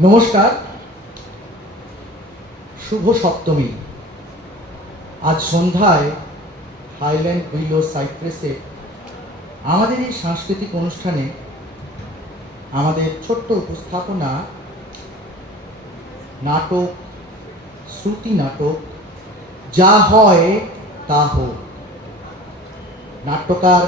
নমস্কার। শুভ সপ্তমী। আজ সন্ধ্যায় হাইল্যান্ড উইলো সাইপ্রেসে আমাদের এই সাংস্কৃতিক অনুষ্ঠানে আমাদের ছোট্ট উপস্থাপনা নাটক, শ্রুতি নাটক, যা হয় তা হোক। নাট্যকার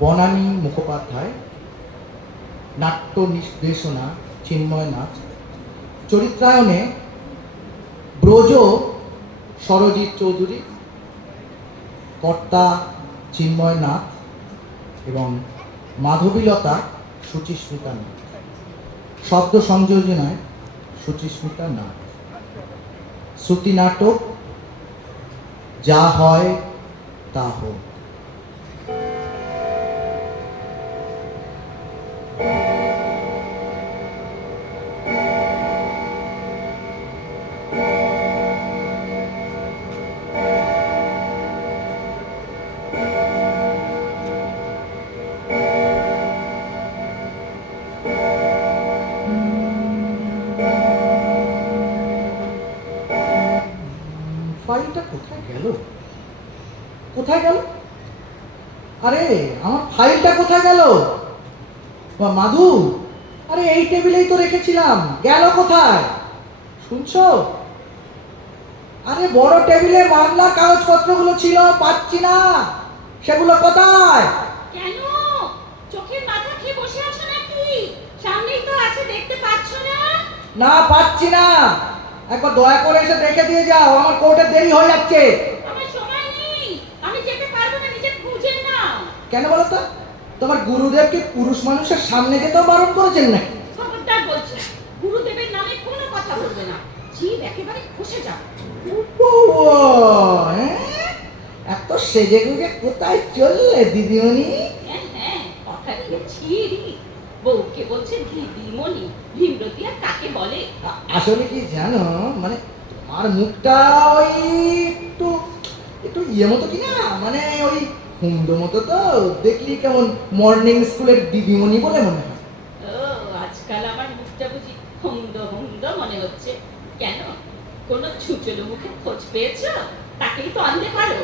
বনানী মুখোপাধ্যায়, নাট্য নির্দেশনা চিন্ময় নাথ। চরিত্রায়নে ব্রজ সরজিৎ চৌধুরী, কর্তা চিন্ময় নাথ এবং মাধবীলতা সুচিস্মিতা নাথ। শব্দ সংযোজনায় সুচিস্মিতা নাথ। শ্রুতি নাটক, যা হয় তা হোক। আরে আমার ফাইলটা কোথায় গেল? বা মাধু আরে এই টেবিলেই তো রেখেছিলাম গেল কোথায়? শুনছো? আরে বড় টেবিলে মামলার কাগজপত্রগুলো ছিল পাচ্ছি না। সেগুলো কোথায়? কেন? চোখের মাথা খেয়ে বসে আছো নাকি? সামনেই তো আছে দেখতে পাচ্ছ না? না পাচ্ছি না। একবার দয়া করে এসে দেখে দিয়ে যাও আমার কোর্টের দেরি হয়ে যাচ্ছে আমার সময় নেই আমি যেতে পারব না নিজে খুঁজে নাও কেন বলো তো তোমার গুরুদেব কি পুরুষ মানুষের সামনে যেতেও বারণ করেছেন নাকি? খবরদার বলছি গুরুদেবের নামে কোনো কথা বলবে না। একেবারে খসে হ্যাঁ? এত সেজে গুজে কোথায় চললে দিদিমণি? হ্যাঁ হ্যাঁ বউকে বলছে দিদিমণি ভীমরতি আর কাকে বলে? আসলে কি জানো মানে তোমার মুখটা ওই একটু একটু ইয়ে মতো কি না মানে ওই হুন্ডো মতো তো দেখলি কেমন মর্নিং স্কুলের দিদিমণি বলে মনে হয়। ও আজকাল আমার মুখটা বুঝি হুন্দ হুন্দ মনে হচ্ছে। কেন? কোন ছুচলো মুখে খোঁজ পেয়েছ? তাকেই তো আনতে পারো।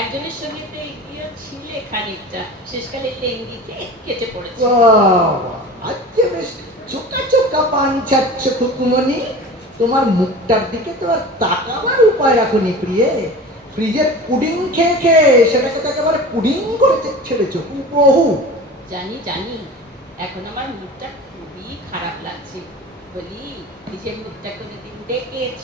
একজনের সঙ্গে তো এগিয়ে ছিলে খানিকটা। শেষকালে লেঙ্গিতে কেটে পড়েছে। আজকে বেশ চোকা চোকা পান চাচ্ছ খুকুমনি তোমার মুখটার দিকে তো আর তাকাবার উপায় রাখুনি প্রিয়ে। ফ্রিজের পুডিং খেয়ে খেয়ে সেটাকে তো একেবারে পুডিং করে ছেড়েছো। বহু জানি জানি। এখন আমার মুখটা খুবই খারাপ লাগছে। বলি নিজের মুখটা কোনোদিন দেখেছ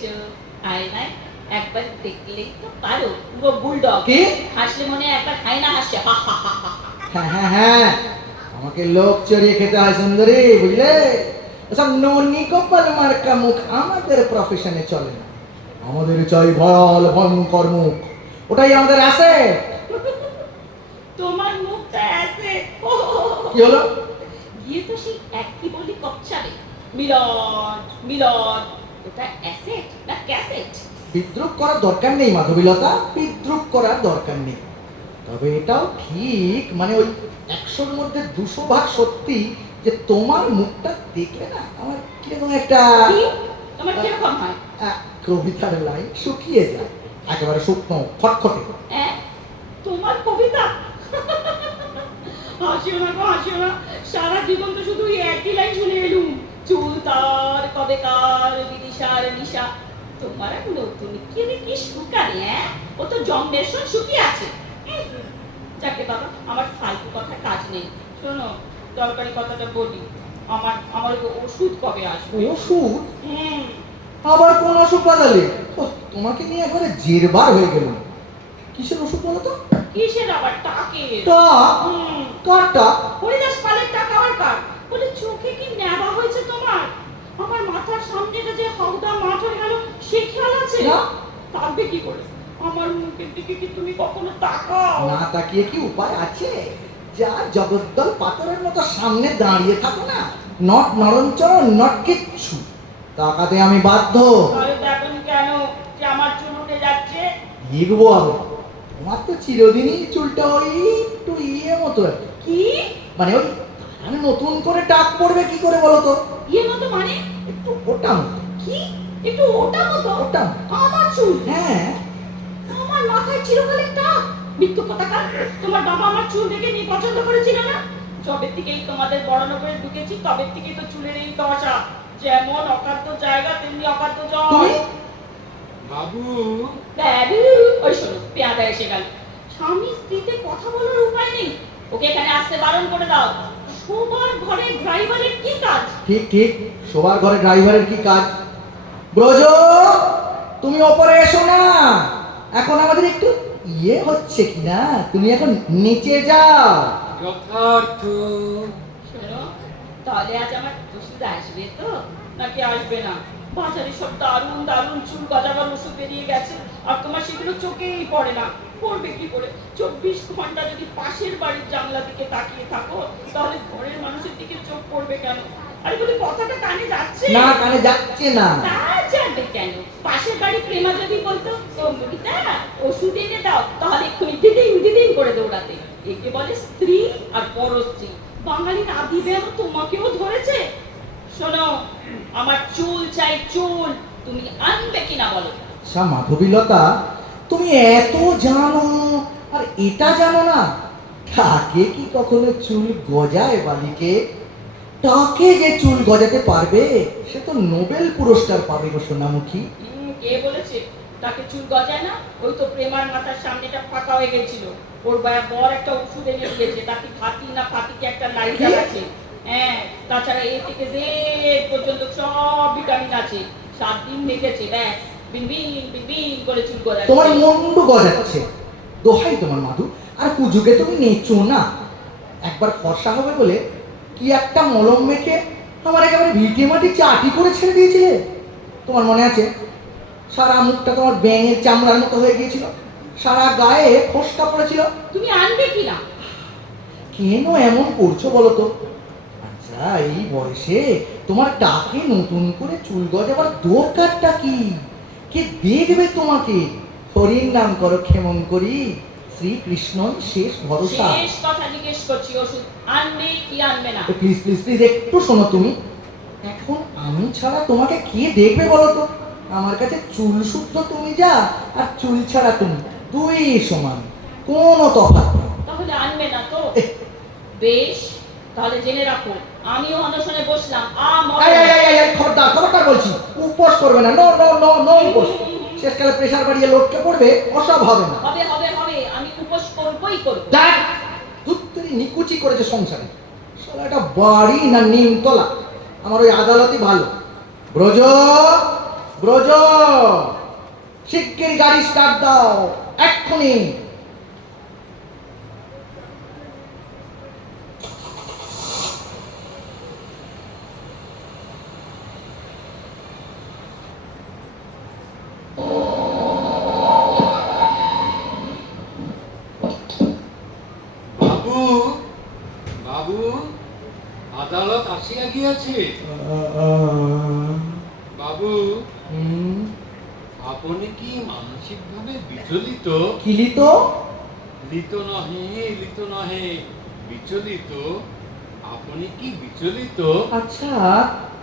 আয়নায় একবার দেখলেই তো পারো। পুরো বুলডগ। কি? হাসলে মনে একবার খাই না হাসছে। হা হা হা হা হা। হ্যাঁ হ্যাঁ হ্যাঁ। আমাকে লোক চড়িয়ে খেতে হয় সুন্দরী বুঝলে? এসব ননি কপাল মার্কা মুখ আমাদের প্রফেশনে চলে না। আমাদের চাই ভয়াল ভয়ঙ্কর মুখ। ওটাই আমাদের আছে তোমার মুখটা আছে কি হলো? গিয়ে তো সেই একই বলি কচ্ছাবে মিলন মিলন ওটা অ্যাসেট না ক্যাসেট বিদ্রুপ করার দরকার নেই মাধবীলতা। বিদ্রুপ করার দরকার নেই। তবে এটাও ঠিক মানে ওই একশোর মধ্যে দুশো ভাগ সত্যি যে তোমার মুখটা দেখলে না আমার কীরকম একটা কি? তোমার কীরকম হয়? কবিতার লাইন শুকিয়ে যায় একেবারে শুকনো খটখটে হ্যাঁ তোমার কবিতা? হাসিও না গো হাসিও না। সারা জীবন তো শুধু একই লাইন শুনে এলুম। চুল তার কবেকার বিদিশার নিশা। তোমার এক নতুন কি রে কি শুকানে হ্যাঁ ও তো জন্মের সঙ্গে শুকিয়ে আছে। যাকে বাবা আমার ফালতু কথা কাজ নেই। শোনো দরকারি কথাটা বলি। আমার আমার ওষুধ কবে আসবে? ওষুধ? হুম আবার কোন অসুখ বাদালে ওহ, তোমাকে নিয়ে একবারে জেরবার হয়ে গেল। কিসের ওষুধ বলো তো? কিসের আবার টাকে টাক? হুম। কারটা হরিদাস পালের টাকা আবার কার? বলে চোখে কি নেবা হয়েছে তোমার? আমার মাথার সামনেটা যে হাওদা মাঠ হয়ে গেল সে খেয়াল আছে? না। থাকবে কি করে? আমার মুখের দিকে কি তুমি কখনো তাকাও? না তাকিয়ে কি উপায় আছে? যা জগদ্দল পাথরের মতো সামনে দাঁড়িয়ে থাকো না নট নরঞ্চরণ নট কিচ্ছু। তাকাতে আমি বাধ্য। যাচ্ছে? লিখব তোমার তো চিরদিনই চুলটা ওই একটু ইয়ে মতো কি। মানে ওই মানে নতুন করে টাক পড়বে কি করে বলো তো? ইয়ে মতো মানে? একটু ওটা মতো। কি? একটু ওটা মতো? ওটা আমার চুল? হ্যাঁ। আমার মাথায় চিরকালের টাক মৃত্যু কথাকার তোমার বাবা আমার চুল দেখে নিয়ে পছন্দ করেছিল না? যবের থেকেই তোমাদের বড় নগরে ঢুকেছি তবে থেকেই তো চুলের এই দশা। যেমন অকাদ্য জায়গা তেমনি অকাদ্য জল। তুমি? বাবু। বাবু ওই শোনো পেয়াদা এসে গেল। স্বামী স্ত্রীতে কথা বলার উপায় নেই। ওকে এখানে আসতে বারণ করে দাও। সবার ঘরে ড্রাইভারের কি কাজ? ঠিক ঠিক। শোবার ঘরে ড্রাইভারের কি কাজ? ব্রজ তুমি ওপরে এসো না। এখন আমাদের একটু ইয়ে হচ্ছে কি না তুমি এখন নিচে যাও। যথার্থ। শোনো তাহলে আজ আমার ওষুধ আসবে তো? নাকি আসবে না? বাজারে সব দারুণ দারুণ চুল গজাবার ওষুধ বেরিয়ে গেছে আর তোমার সেগুলো চোখেই পড়ে না। পড়বে কি করে? চব্বিশ ঘণ্টা যদি পাশের বাড়ির জানলা দিকে তাকিয়ে থাকো তাহলে ঘরের মানুষের দিকে চোখ পড়বে কেন? আরে বলি কথাটা কানে যাচ্ছে? না কানে যাচ্ছে না। তা যাবে কেন? পাশের বাড়ি প্রেমা যদি বলতো ও মুদিতা ওষুধ এনে দাও তাহলে এক্ষুনি দিদিন দিদিন করে দৌড়াতে। একে বলে স্ত্রী আর পরস্ত্রী বাঙালির আদি ব্যায়াম তোমাকেও ধরেছে। শোনো আমার চুল চাই চুল তুমি আনবে কিনা বলো? আচ্ছা মাধবীলতা তুমি এত জানো আর এটা জানো না তাকে কি কখনো চুল গজায় বালিকে? তাকে যে চুল গজাতে পারবে সে তো নোবেল পুরস্কার পাবে গো সোনামুখী। কে বলেছে? তাকে চুল গজায় না ওই তো প্রেমার মাথার সামনেটা ফাঁকা হয়ে গেছিল। ওর বর একটা ওষুধ এনে দিয়েছে তাকে ফাতি না ফাতিকে একটা লাইটার আছে। হ্যাঁ তাছাড়া এ থেকে যে পর্যন্ত সব ভিটামিন আছে। সাত দিন মেখেছে ব্যাস করে চুল তোমার মুন্ডু গজাচ্ছে। দোহাই তোমার মাধু আর পুজোকে তুমি নেচো না। একবার ফর্সা হবে বলে কি একটা মলম মেখে আমার একেবারে ভিটে মাটি চাটি করে ছেড়ে দিয়েছিলে? তোমার মনে আছে? সারা মুখটা তোমার ব্যাঙের চামড়ার মতো হয়ে গিয়েছিল। সারা গায়ে ফসকা পড়েছিল। তুমি আনবে কি না? কেন এমন করছ বলো তো? আচ্ছা এই বয়সে তোমার টাকে নতুন করে চুল গজাবার দরকারটা কি? কে দেখবে তোমাকে? হরির নাম করো ক্ষেমন করি। শ্রীকৃষ্ণ শেষ ভরসা। শেষ কথা জিজ্ঞেস করছি ওষুধ আনবে কি আনবে না? প্লিজ প্লিজ প্লিজ একটু শোনো তুমি। এখন আমি ছাড়া তোমাকে কে দেখবে বলো তো? আমার কাছে চুল শুদ্ধ তুমি যা আর চুল ছাড়া তুমি দুই সমান কোনো তফাৎ নেই। তাহলে আনবে না তো? বেশ তাহলে জেনে রাখো আমিও অনশনে বসলাম আ খবরদার খবরদার বলছি উপোস করবে না নো নো নো নো উপোস। শেষকালে প্রেশার বাড়িয়ে লটকে পড়বে ওসব হবে না। হবে হবে হবে আমি উপোস করবই করব। দেখ ধুত্তরি নিকুচি করেছে সংসারে। শালা এটা বাড়ি না নিমতলা। আমার ওই আদালতই ভালো। ব্রজ ব্রজ। শিগগির গাড়ি স্টার্ট দাও। এক্ষুনি বাবু বাবু আদালত আসিয়া গিয়াছে বাবু হুম, আপনি কি মানসিকভাবে বিচলিত? কিলি তো লিত নহে লিত নহে। বিচলিত? আপনি কি বিচলিত? আচ্ছা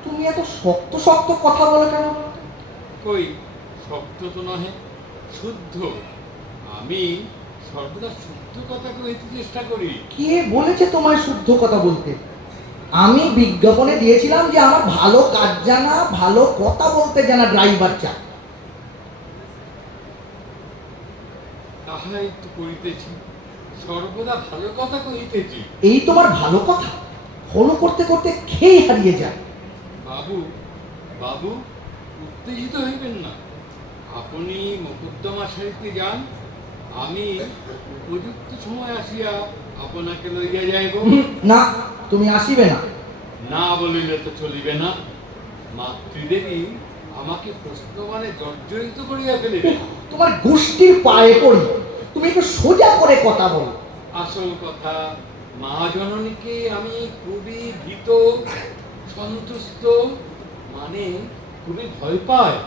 তুমি এত শক্ত শক্ত কথা বলো কেন? কই? শক্ত তো নহে শুদ্ধ। আমি সর্বদা শুদ্ধ কথা কইতে চেষ্টা করি। কে বলেছে তোমায় শুদ্ধ কথা বলতে? আমি বিজ্ঞাপনে দিয়েছিলাম যে আমার ভালো কাজ জানা ভালো কথা বলতে জানা ড্রাইভার চাই। তাহাই তো করিতেছি। সর্বদা ভালো কথা কহিতেছি। এই তোমার ভালো কথা। ফলো করতে করতে খেয়ে হারিয়ে যায়। বাবু বাবু উত্তেজিত হইবেন না। আপনি মোকদ্দমা সারিতে যান। আমি উপযুক্ত সময় আসিয়া আপনাকে লইয়া যাইব। না তুমি আসিবে না। না বলিলে তো চলিবে না। মাতৃদেবী আমাকে প্রশ্ন মানে জর্জরিত করিয়া ফেলিবে। তোমার গোষ্ঠীর পায়ে পড়ি। তুমি একটু সোজা করে কথা বলো। আসল কথা মা জননীকে আমি খুবই ভীত সন্তুষ্ট মানে খুবই ভয় পায়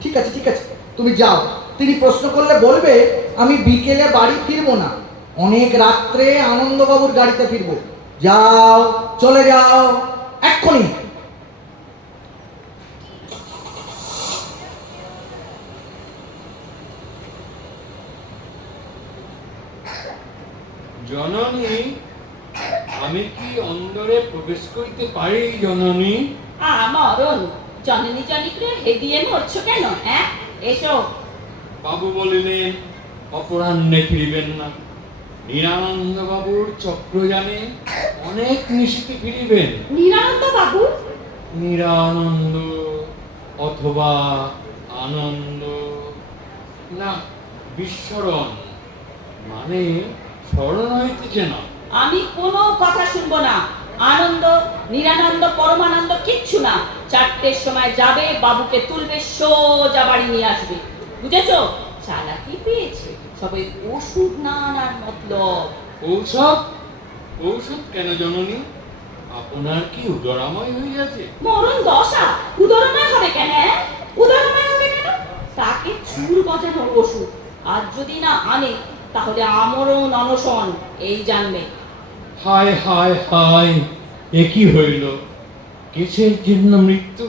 ঠিক আছে ঠিক আছে তুমি যাও। তিনি প্রশ্ন করলে বলবে আমি বিকেলে বাড়ি ফিরবো না। অনেক রাত্রে আনন্দবাবুর গাড়িতে ফিরবো। যাও চলে যাও। এক্ষুনি। জননী আমি কি অন্দরে প্রবেশ করিতে পারি জননী? আমরণ জননী জনিকরে হেদিয়ে মরছো কেন হ্যাঁ? এসো। বাবু বলিলেন অপরাহ্নে ফিরিবেন না। নিরানন্দ বাবুর চক্রযানে অনেক নিশিতে ফিরিবেন। নিরানন্দ বাবু নিরানন্দ অথবা আনন্দ। না বিস্মরণ মানে স্মরণ হইতেছে না। আমি কোনো কথা শুনব না। আনন্দ নিরানন্দ পরমানন্দ কিচ্ছু না। চারটের সময় যাবে বাবুকে তুলবে সোজা বাড়ি নিয়ে আসবে। বুঝেছ? চালাকি পেয়েছে। সবাই ওষুধ না আনার মতলব। ঔষধ? ঔষধ কেন জননী? আপনার কি উদরাময় হইয়াছে? মরণ দশা। উদাহরণায় হবে কেন হ্যাঁ? উদাহরণায় হবে কেন? তাকে চুল বাজানোর ওষুধ। আর যদি না আনে তাহলে আমরণ অনশন এই জানবে হায় হায় হায় এ কি হইল? কিসের জন্য মৃত্যু?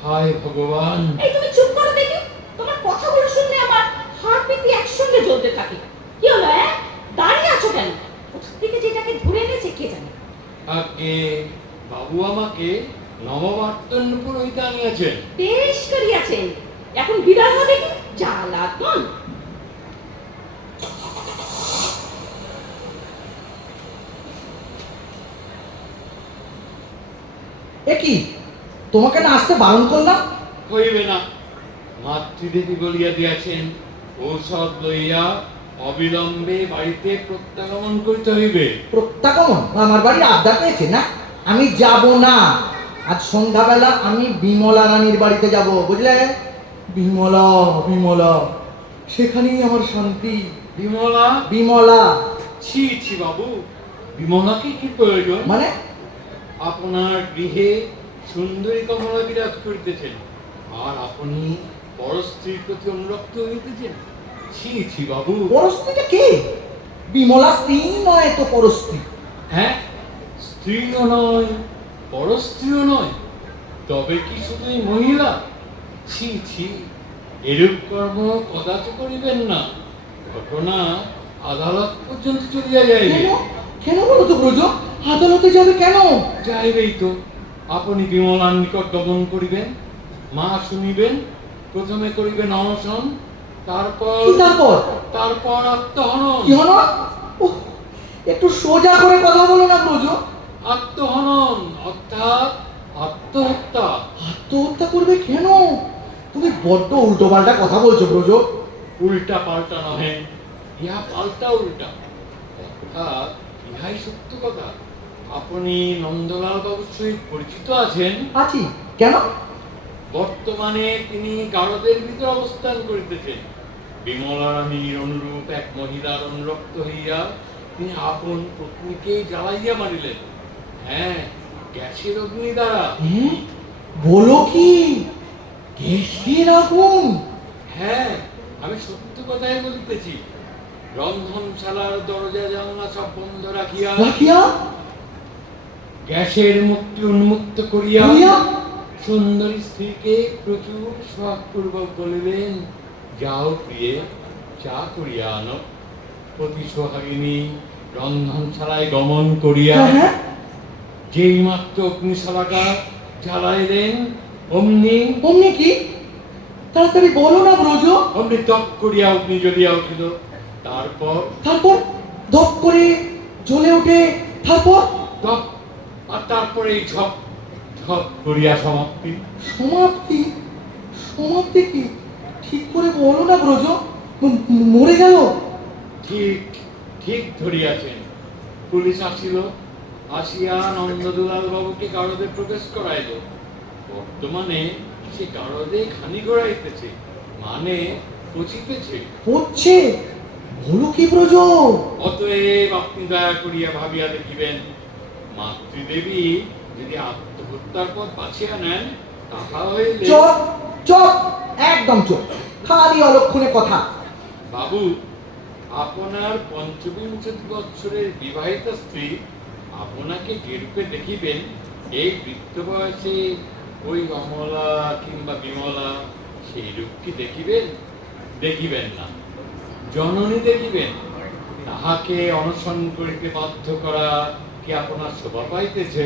হায় ভগবান। এই তুমি চুপ করো দেখি তোমার কথাগুলো শুনলে আমার হাড় পিটি একসঙ্গে জ্বলতে থাকে। কি হলো হ্যাঁ? দাঁড়িয়ে আছো কেন? কোথা থেকে যেটাকে ধরে এনেছে কে জানে? আগে বাবু আমাকে নববার্তনপুর হইতে আনিয়াছেন। বেশ করিয়াছেন এখন বিদায় হও দেখি জ্বালাতন এ কি তোমাকে না আসতে বারণ করলাম? হইবে না। মাতৃদেবী বলিয়া দিয়াছেন ঔষধ লইয়া অবিলম্বে বাড়িতে প্রত্যাগমন করিতে হইবে। প্রত্যাগমন? আমার বাড়ির আড্ডা পেয়েছে না? আমি যাব না। আজ সন্ধ্যাবেলা আমি বিমলা রানীর বাড়িতে যাব বুঝলে? বিমলা বিমলা সেখানেই আমার শান্তি। বিমলা? বিমলা। ছি ছি বাবু। বিমলাকে কি প্রয়োজন? মানে? আপনার গৃহে সুন্দরী কমলা বিরাজ করিতেছেন। আর আপনি পরস্ত্রীর প্রতি অনুরক্ত হইতেছেন? ছি ছি বাবু। পরস্ত্রীটা কে? বিমলা স্ত্রী নয় তো পরস্ত্রী। হ্যাঁ স্ত্রীও নয় পরস্ত্রীও নয় তবে কি শুধুই মহিলা? ছি ছি এরূপ কর্ম কদাচ করিবেন না। ঘটনা আদালত পর্যন্ত চলিয়া যাইবে। কেন বলো তো ব্রজ? আদালতে যাবে কেন? যাইবেই তো। আপনি বিমলার নিকট গমন করিবেন মা শুনিবেন প্রথমে করিবেন অনশন তারপর তারপর? তারপর আত্মহনন। কি হলো? একটু সোজা করে কথা বলো না ব্রজ। আত্মহনন অর্থাৎ আত্মহত্যা। আত্মহত্যা করবে কেন? তুমি বড্ড উল্টো পাল্টা কথা বলছো ব্রজ। উল্টা পাল্টা নহে। ইহা পাল্টা উল্টা। অর্থাৎ ইহাই সত্য কথা। আপনি নন্দলাল বাবুর সহিত পরিচিত আছেন? আছি। কেন? বর্তমানে তিনি গারদের ভিতর অবস্থান করিতেছেন। অনুরূপ এক মহিলার অনুরক্ত হইয়া তিনি আপন পত্নীকে জ্বালাইয়া মারিলেন। হ্যাঁ গ্যাসের অগ্নি দ্বারা। হুম? বলো কি? গ্যাসের আগুন? হ্যাঁ আমি সত্য কথাই বলিতেছি। রন্ধনশালার দরজা জানলা সব বন্ধ রাখিয়া রাখিয়া? গ্যাসের মুক্তি উন্মুক্ত করিয়া? সুন্দরী স্ত্রীকে প্রচুর সোহাগপূর্বক বলিলেন যাও প্রিয়ে চা করিয়া আনো। প্রতি সোহাগিনী রন্ধনশালায় গমন করিয়া হ্যাঁ, হ্যাঁ। যেই মাত্র অগ্নিশালাটা জ্বালাইলেন অমনি অমনি কি? তাড়াতাড়ি বলো না ব্রজ। অমনি তপ করিয়া অগ্নি জ্বলিয়া উঠিল। তারপর তারপর ধপ করে জ্বলে ওঠে। তারপর? তপ আর তারপরে এই ঝপ ঝপ করিয়া সমাপ্তি। সমাপ্তি? সমাপ্তি কি? ঠিক করে বলো না ব্রজ। মরে গেল। ঠিক ঠিক ধরিয়াছেন। পুলিশ আসিল। আসিয়া নন্দদুলাল বাবুকে গারদে প্রবেশ করাইল। বর্তমানে সে গারদে খানি গড়াইতেছে মানে পচিতেছে। হচ্ছে বলো কি ব্রজ? অতএব আপনি দয়া করিয়া ভাবিয়া দেখিবেন মাতৃদেবী যদি আত্মহত্যার পথ বাছিয়া নেন তাহা হইলে চপ চপ একদম চপ খালি অলক্ষণে কথা। বাবু আপনার পঞ্চবিংশতি বৎসরের বিবাহিত স্ত্রী আপনাকে যেরূপে দেখিবেন এই বৃদ্ধ বয়সে ওই অমলা কিংবা বিমলা সেই রূপ কি দেখিবেন? দেখিবেন না। জননী দেখিবেন। তাহাকে অনশন করিতে বাধ্য করা কি আপনার শোভা পাইতেছে?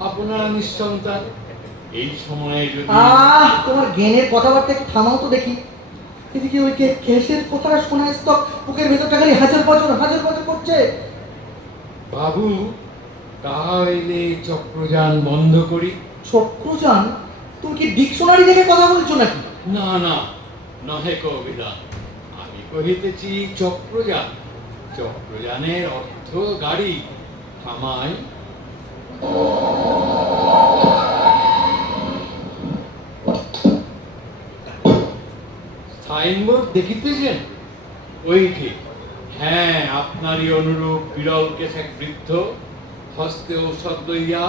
আপনারা নিঃসন্তান। এই সময়ে যদি আহ তোমার জ্ঞানের কথাবার্তা একটু থামাও তো দেখি। এদিকে ওই কেসের কথাটা শোনা স্তক বুকের ভেতরটা খালি হাজার বছর হাজার বছর করছে। বাবু তাহলে চক্রযান বন্ধ করি। চক্রযান? তুমি কি ডিকশনারি দেখে কথা বলছো নাকি? না না নহে কবিতা আমি কহিতেছি চক্রযান। চক্রযানের অর্থ গাড়ি। থামাই সাইনবোর্ড দেখিতেছেন? ওইটি হ্যাঁ আপনারই অনুরূপ বিরল কেশ এক বৃদ্ধ হস্তে ঔষধ লইয়া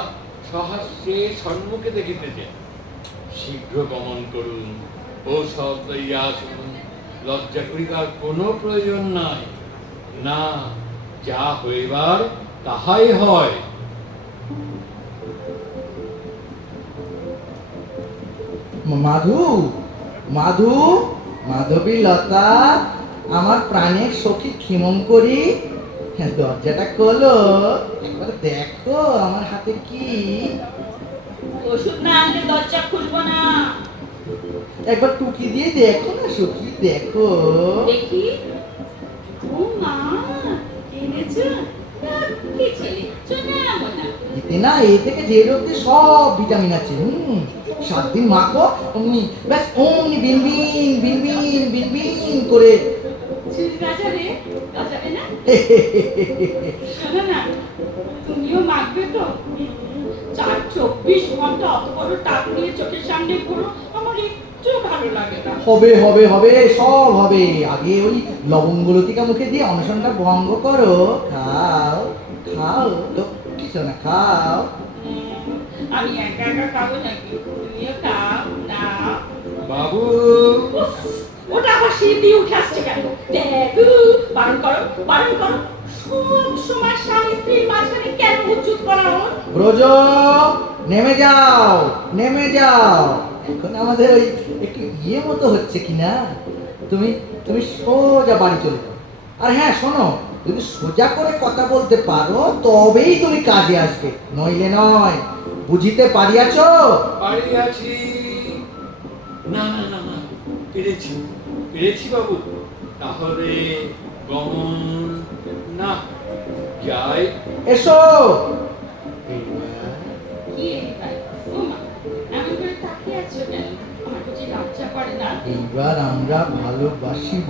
সহাস্যে সম্মুখে দেখিতেছেন। শীঘ্র গমন করুন, ঔষধ লইয়া আসুন, লজ্জা করিবার কোনো প্রয়োজন নাই। না, যা হইবার তাহাই হয়। মাধু মাধু মাধবী লতা আমার প্রাণের সখী ক্ষিমঙ্করী হ্যাঁ দরজাটা খোলো। একবার দেখো আমার হাতে কি। ওষুধ না আনলে দরজা খুলবো না। একবার টুকি দিয়ে দেখো না সখী দেখো। দেখি। না এ থেকে যে সব ভিটামিন আছে। হুম সাত দিন মাখো অমনি ব্যাস অমনি বিনবিন বিনবিন বিনবিন করে। তুমিও মাখবে তো? চার চব্বিশ ঘণ্টা অত বড় টাক নিয়ে চোখের সামনে ঘুরো আমার একটু ভালো লাগে না। হবে হবে হবে সব হবে। আগে ওই লবঙ্গলতিকা মুখে দিয়ে অনশনটা ভঙ্গ করো। খাও খাও। লক্ষ্মী সোনা খাও। আমি একা একা খাব নাকি? তুমিও খাও না বাবু। ওটা আবার সিঁড়ি দিয়ে উঠে আসছে কেন? দেখু বারণ করো বারণ করো। সব সময় স্বামী স্ত্রীর মাঝখানে কেন উচ্চুত করা ওর ব্রজ নেমে যাও নেমে যাও। এখন আমাদের ওই একটু ইয়ে মতো হচ্ছে কি না তুমি তুমি সোজা বাড়ি চলে যাও। আর হ্যাঁ শোনো যদি সোজা করে কথা বলতে পারো তবেই তুমি কাজে আসবে। নইলে নয়। বুঝিতে পারিয়াছো? আছি না না না না পেরেছি পেরেছি বাবু। তাহলে গমন না যাই। এসো। এইবার আমরা ভালোবাসিব।